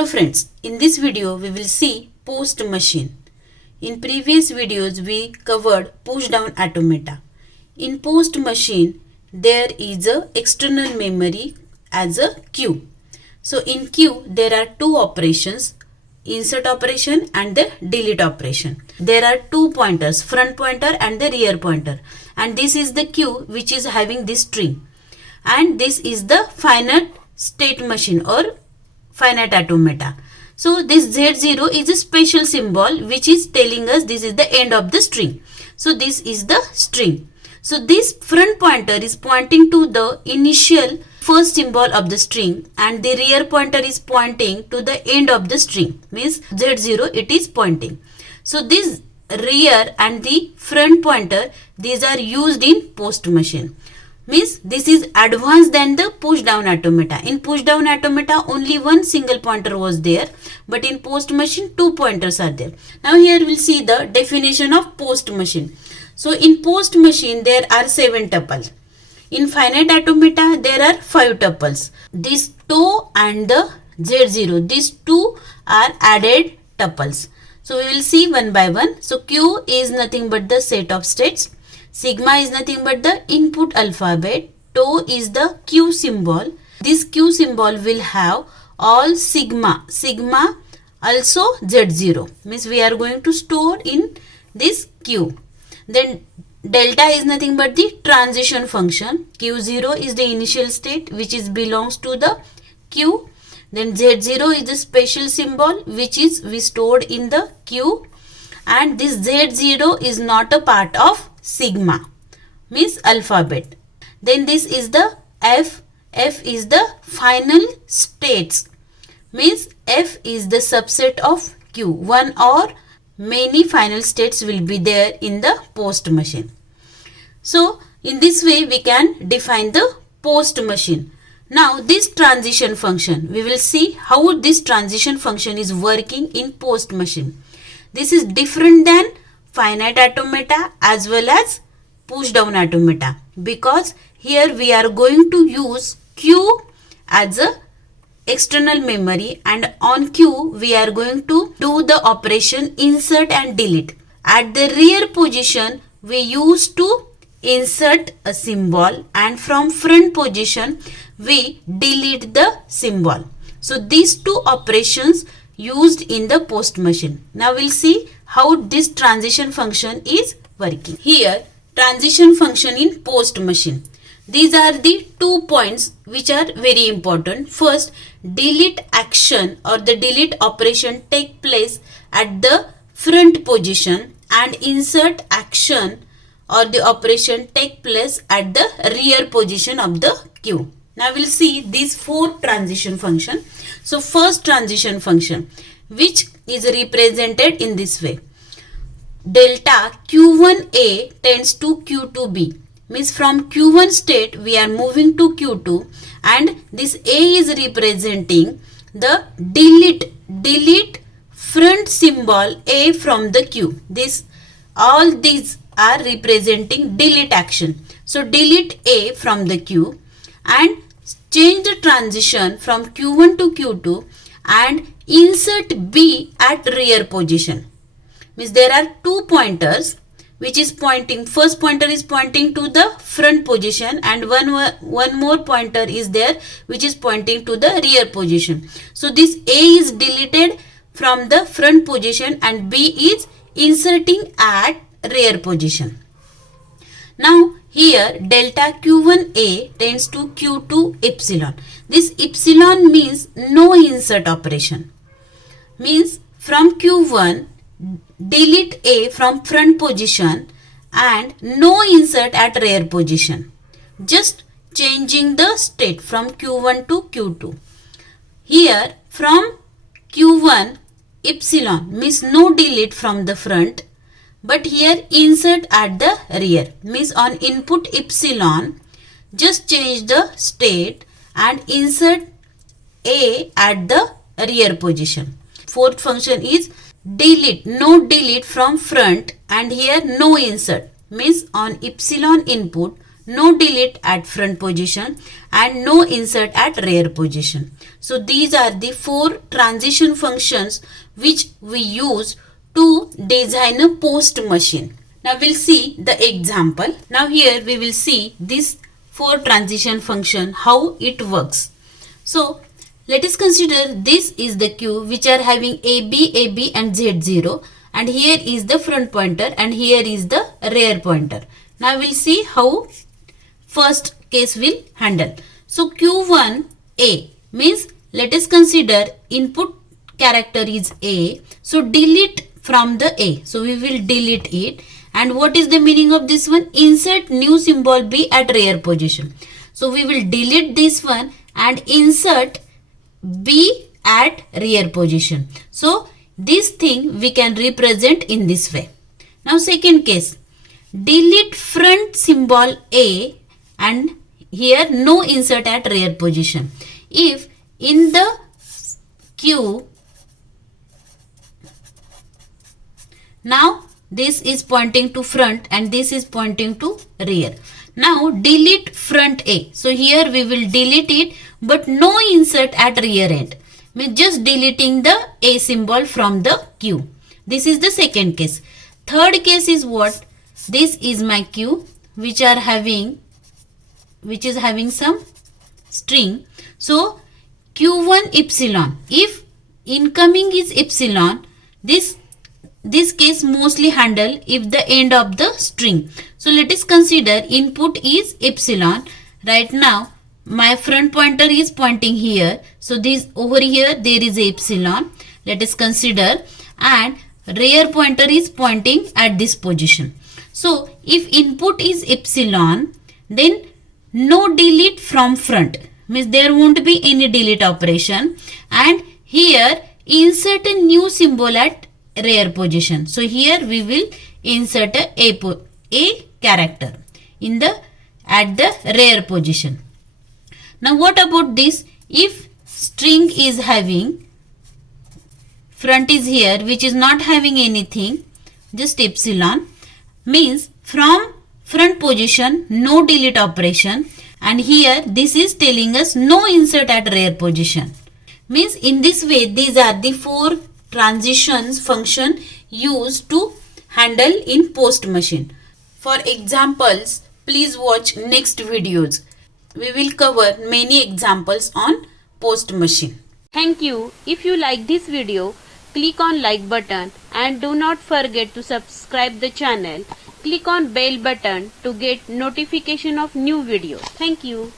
Hello friends, in this video we will see post machine. In previous videos we covered push down automata. In post machine there is a external memory as a queue. So in queue there are two operations, insert operation and the delete operation. There are two pointers, front pointer and the rear pointer, and this is the queue which is having this string, and this is the finite state machine or finite automata. So this Z0 is a special symbol which is telling us this is the end of the string. So this is the string. So this front pointer is pointing to the initial first symbol of the string, and the rear pointer is pointing to the end of the string, means Z0 it is pointing. So this rear and the front pointer, these are used in post machine. Means this is advanced than the push down automata. In push down automata only one single pointer was there, but in post machine two pointers are there. Now here we'll see the definition of post machine. So in post machine there are 7 tuples. In finite automata there are 5 tuples. This TOC and the Z0, these two are added tuples. So we will see one by one. So Q is nothing but the set of states. Sigma is nothing but the input alphabet. TOC is the Q symbol. This Q symbol will have all sigma. Sigma also Z0. Means we are going to store in this Q. Then delta is nothing but the transition function. Q0 is the initial state which is belongs to the Q. Then Z0 is the special symbol which is we stored in the Q. And this Z0 is not a part of sigma, means alphabet. Then this is the F. F is the final states, means F is the subset of Q. One or many final states will be there in the post machine. So in this way we can define the post machine. Now this transition function, we will see how this transition function is working in post machine. This is different than finite automata as well as push down automata, because here we are going to use Q as a external memory, and on Q we are going to do the operation insert and delete. At the rear position we used to insert a symbol, and from front position we delete the symbol. So these two operations used in the post machine. Now we'll see how this transition function is working. Here transition function in post machine. These are the 2 points which are very important. First, delete action or the delete operation take place at the front position, and insert action or the operation take place at the rear position of the queue. Now we'll see these 4 transition function. So first transition function, which is represented in this way. Delta Q1A tends to Q2B. Means from Q1 state we are moving to Q2, and this A is representing the delete front symbol A from the Q. All these are representing delete action. So delete A from the Q and change the transition from Q1 to Q2 and insert B at rear position. Means there are 2 pointers which is pointing, first pointer is pointing to the front position, and one more pointer is there which is pointing to the rear position. So this A is deleted from the front position and B is inserting at rear position. Now here delta Q1A tends to Q2 epsilon. This epsilon means no insert operation. Means from Q1 delete A from front position and no insert at rear position. Just changing the state from Q1 to Q2. Here from Q1 epsilon means no delete from the front, but here insert at the rear. Means on input epsilon just change the state and insert A at the rear position. Fourth function is delete, no delete from front, and here no insert. Means on epsilon input no delete at front position, and no insert at rear position. So these are the 4 transition functions which we use to design a post machine. Now we'll see the example. Now here we will see this 4 transition function, how it works. So let us consider this is the queue which are having AB, AB and Z0, and here is the front pointer and here is the rear pointer. Now we'll see how first case will handle. So Q1 A means let us consider input character is A. So delete from the A. So we will delete it. And what is the meaning of this one? Insert new symbol B at rear position. So we will delete this one and insert B at rear position. So this thing we can represent in this way. Now second case, delete front symbol A and here no insert at rear position. If in the queue, now this is pointing to front and this is pointing to rear. Now delete front A. So here we will delete it, but no insert at rear end. Means just deleting the A symbol from the queue. This is the second case. Third case is what? This is my queue which is having some string. So Q1 epsilon. If incoming is epsilon, this case mostly handle if the end of the string. So let us consider input is epsilon. Right now my front pointer is pointing here. So this over here there is epsilon. Let us consider, and rear pointer is pointing at this position. So if input is epsilon, then no delete from front. Means there won't be any delete operation. And here insert a new symbol at rear position. So here we will insert a character at the rear position. Now what about this? If string is having front is here which is not having anything, just epsilon, means from front position no delete operation, and here this is telling us no insert at rear position. Means in this way these are the 4 transitions function used to handle in post machine. For examples, please watch next videos. We will cover many examples on post machine. Thank you. If you like this video, click on like button and do not forget to subscribe the channel. Click on bell button to get notification of new videos. Thank you.